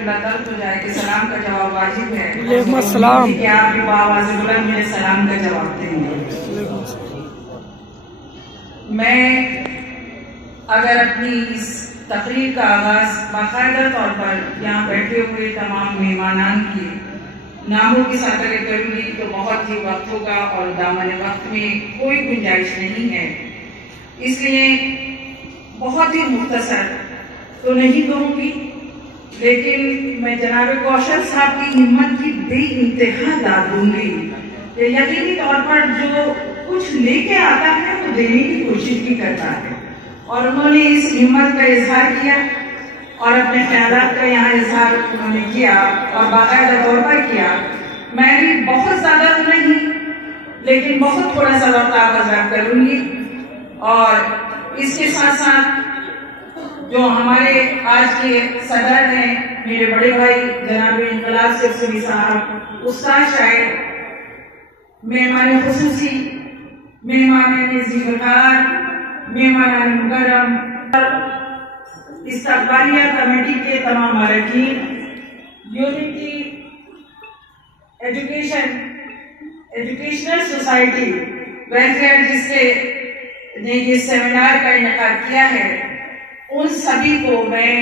جملہ غلط ہو جائے کہ سلام کا جواب واجب ہے، وعلیکم السلام، کہ آپ بھی بآواز بلند میں سلام کا جواب دیں گے۔ میں اگر اپنی اس تقریر کا آغاز باقاعدہ طور پر یہاں بیٹھے ہوئے تمام مہمانان کی ناموں کے ساتھ اگر کروں گی تو بہت ہی وقت ہوگا اور دامن وقت میں کوئی گنجائش نہیں ہے، اس لیے بہت ہی مختصر تو نہیں کہوں گی، لیکن میں جناب کوشل صاحب کی ہمت کی بے انتہا داد دوں گی کہ یقینی طور پر جو کچھ لے کے آتا ہے وہ دینے کی کوشش بھی کرتا ہے، اور انہوں نے اس ہمت کا اظہار کیا اور اپنے خیالات کا یہاں اظہار انہوں نے کیا اور باقاعدہ طور پر کیا۔ میں بھی بہت زیادہ تو نہیں لیکن بہت تھوڑا سا وقت آغاز کروں گی، اور اس کے ساتھ ساتھ جو ہمارے آج کے صدر ہیں میرے بڑے بھائی جناب انقلاب سرسوی صاحب، استاد شاعر، مہمان خصوصی، مہمان ذیقار، مہمان مکرم، استقبالیہ کمیٹی کے تمام اراکین، یونٹی ایجوکیشنل سوسائٹی ویلفیئر جس نے یہ سیمینار کا انعقاد کیا ہے، ان سبھی کو میں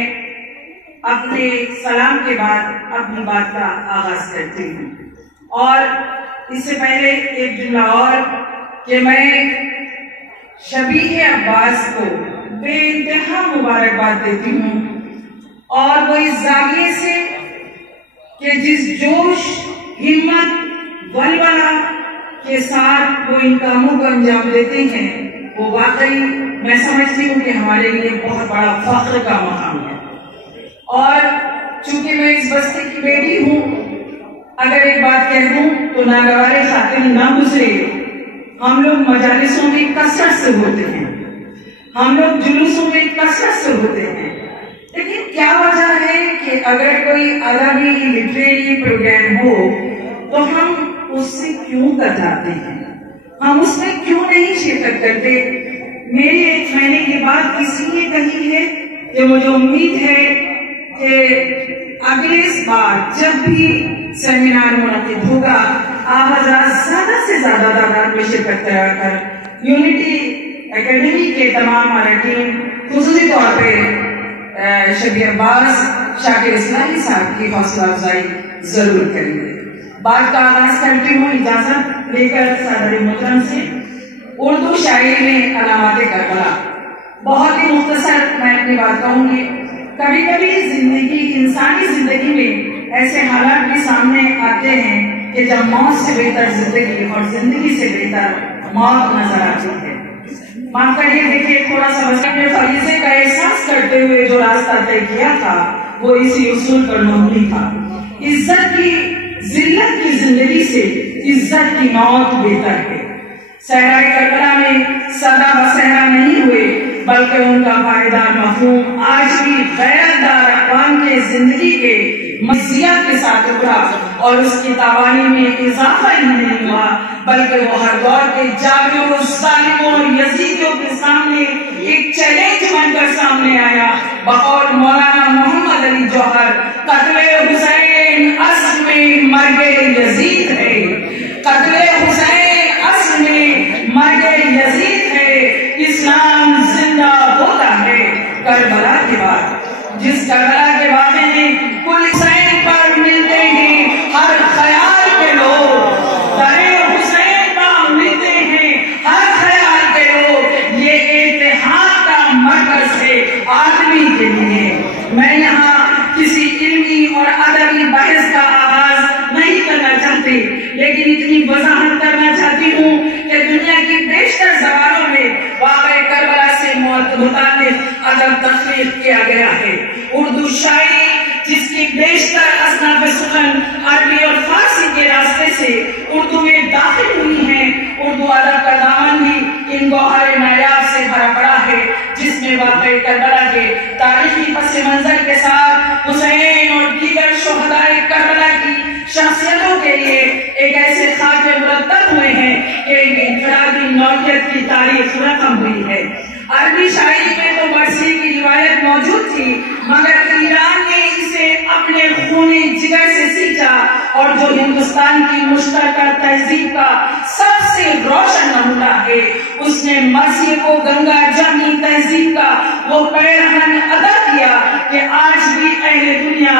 اپنے سلام کے بعد اپنی بات کا آغاز کرتی ہوں۔ اور اس سے پہلے ایک جملہ اور کہ میں شبیہ عباس کو بے انتہا مبارکباد دیتی ہوں، اور وہ اس زاویے سے کہ جس جوش، ہمت، ولولہ کے ساتھ وہ ان کاموں کو انجام دیتے ہیں، وہ واقعی میں سمجھتی ہوں کہ ہمارے لیے بہت بڑا فخر کا مقام ہے۔ اور چونکہ میں اس بستی کی بیٹی ہوں، اگر ایک بات کہہ دوں تو ناگوار خاطر نہ گزرے، ہم لوگ مجالسوں میں کثرت سے ہوتے ہیں، ہم لوگ جلوسوں میں کثرت سے ہوتے ہیں، لیکن کیا وجہ ہے کہ اگر کوئی ادبی لٹریری پروگرام ہو تو ہم اس سے کیوں کتراتے ہیں، ہم اس میں کیوں نہیں شرکت کرتے؟ میری ایک مہینے کے بعد اسی لیے کہی ہے کہ مجھے امید ہے کہ اگلے بار جب بھی سیمینار منعقد ہوگا آپ حضرات زیادہ سے زیادہ تعداد میں شرکت کرا کر یونٹی اکیڈمی کے تمام اراکین، خصوصی طور پہ شبیہ عباس، شاکر اسلامی صاحب کی حوصلہ افزائی ضرور کریں گے۔ بات کا آغاز کرتی ہوں اجازت لے کر صدر محترم سے، اردو شاعری میں علامات کربلا۔ بہت ہی مختصر میں اپنی بات کہوں گی۔ کبھی کبھی زندگی، انسانی زندگی میں ایسے حالات بھی سامنے آتے ہیں کہ جب موت سے بہتر زندگی اور زندگی سے بہتر موت نظر آتی ہے۔ معاف کریے، دیکھیے تھوڑا سا بس اپنے فریضے کا احساس کرتے ہوئے جو راستہ طے کیا تھا وہ اسی اصول پر مبنی تھا۔ عزت کی ذلت کی زندگی سے عزت کی موت بہتر ہے۔ صحرائے کربلا میں سدا بصحرا نہیں ہوئے بلکہ ان کا پائیدار مفہوم آج بھی غیرت دار اقوام کے زندگی کے مزیات کے ساتھ ابھرا، اور اس کی توانی میں اضافہ ہی نہیں ہوا بلکہ وہ ہر دور کے جابروں، ظالموں اور یزیدیوں کے سامنے ایک چیلنج بن کر سامنے آیا۔ بقول مولانا محمد علی جوہر، قتل حسین اصل میں مرگ یزید ہے، قتل حسین اصل میں مرگ یزید ہے، اسلام زندہ ہوتا ہے کربلا کے بعد۔ جس کربلا کے واقعے میں کل حسین پر ملتے ہیں ہر خیال کے لوگ، درے حسین پر ملتے ہیں ہر خیال کے لوگ، یہ اتحاد کا مرکز ہے آدمی کے لیے۔ میں یہاں کسی علمی اور ادبی بحث کا آغاز نہیں کرنا چاہتی، لیکن اتنی وضاحت کرنا چاہتی ہوں کہ دنیا کی بیشتر زبانوں میں واقعہ کربلا سے متعلق ادب تخلیق کیا گیا ہے۔ اردو شاعری جس کی بیشتر اصناف سخن عربی اور فارسی کے راستے سے اردو میں داخل ہوئی ہیں، اردو ادب کا دامن بھی ان گوہر نایاب سے بھرا پڑا ہے، جس میں واقعہ کربلا کے تاریخی پس منظر کے ساتھ حسین اور دیگر شہدائے کربلا کی شخصیتوں کے لیے ایک ایسے خاکے مرتب ہوئے ہیں کہ ایک انفرادی نوعیت کی تاریخ رقم ہوئی ہے۔ عربی شاعری میں تو برسی کی روایت موجود تھی، مگر ایران نے اسے اپنے جو ہندوستان کی مشترکہ تہذیب کا سب سے روشن نمونہ ہے، اس نے مرثیے کو گنگا جمنی تہذیب کا وہ پیرہن ادا کیا کہ آج بھی اہل دنیا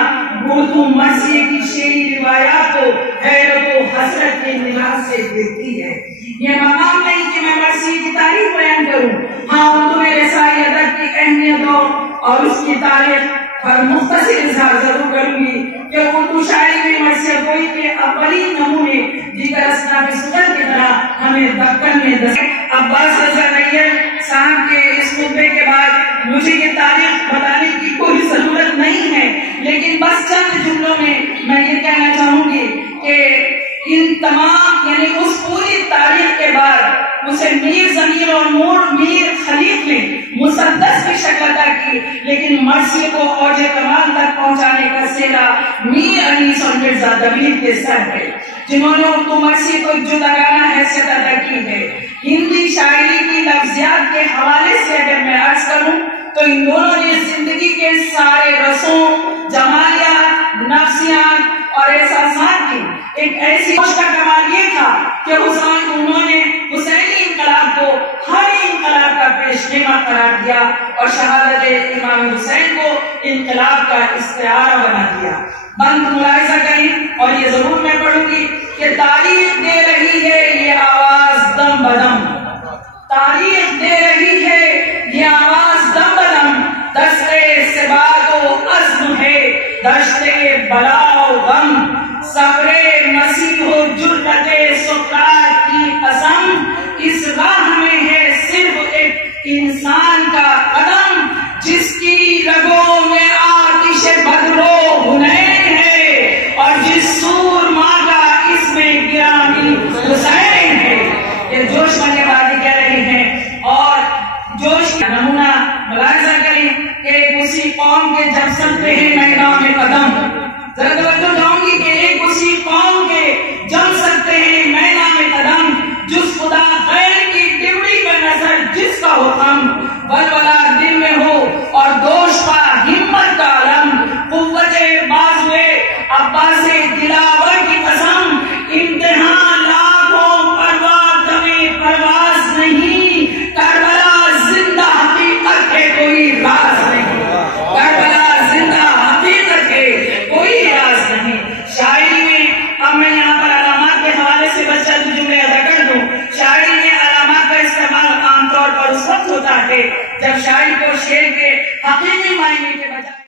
اردو مرثیے کی شعری روایات کو حیرت و حسرت کے نگاہ سے دیکھتی ہے۔ یہ مقام نہیں کہ میں مرثیے کی تاریخ بیان کروں، ہاں اردو میں رسائی ادب کی اہمیت اور اس کی تاریخ پر مختصر اظہار ضرور کروں گی کہ اردو شاعری میں مرثیہ گوئی کے اولین نمونے دیگر اصناف سخن کی طرح ہمیں دکن میں عباس رضا نیل صاحب کے اس خطبے کے بعد مجھے یہ تاریخ بتانے کی کوئی ضرورت نہیں ہے، لیکن بس چند جملوں میں یہ کہنا چاہوں گی کہ ان تمام یعنی اس پوری تاریخ کے بعد اسے میر ضمیر اور میر خلیق نے مسدس کی شکل عطا کی، لیکن مرثیے کو اوج کمال تک پہنچانے کا سہرا میر انیس اور مرزا دبیر کے سر ہے، جنہوں نے اردو مرثیے کو جداگانہ حیثیت عطا کی ہے۔ ہندی شاعری کی لفظیات کے حوالے سے اگر میں عرض کروں تو ان دونوں نے زندگی کے سارے رسوں، جمالیات، نفسیات اور احساسات کی ایک ایسی ہوش کا کمال یہ تھا کہ انہوں نے حسینی انقلاب کو ہر انقلاب کا پیشگیما قرار دیا اور شہادت امام حسین کو انقلاب کا استعارہ بنا دیا۔ بند ملاحظہ کریں اور یہ ضرور میں پڑھوں گی کہ تاریخ دے رہی ہے یہ آواز دم بدم، تاریخ دے رہی ہے یہ آواز دم بدم، دستے سبات و عزم ہے دشتے بلا و غم، صبر مسیح و جرأت سقراط کی قسم، اس راہ میں ہے صرف ایک انسان کا قدم، جس کی رگوں میں آتش بدر و حنین ہے اور جس سور ماں کا اس میں گرامی حسین ہے۔ یہ جوش والے باتیں کہہ رہے ہیں اور جوش کا نمونہ ملاحظہ کریں کہ اسی قوم کے جب سنتے ہیں میدان میں قدم، ذرا توجہ چاہوں گی کہ ایک اسی قوم کے جم سکتے ہیں میدان میں قدم، جس خدا غیر کی ڈیوٹی پر نظر جس کا حکم، ولولہ دل میں ہو اور دوش کا ہمت کا علم، قوت بازوے عباس دلاور کی قسم، امتحان لاکھوں پرواز دمے پرواز نہیں، کربلا زندہ حقیقت ہے کوئی راز نہیں، کربلا زندہ حقیقت ہے کوئی راز نہیں۔ شاعری میں اب میں یہاں پر علامات کے حوالے سے بس چند جملے ادا کر دوں۔ شاعری میں علامات کا استعمال عام طور پر اس وقت ہوتا ہے جب شاعر کو شعر کے حقیقی معنی کے بجائے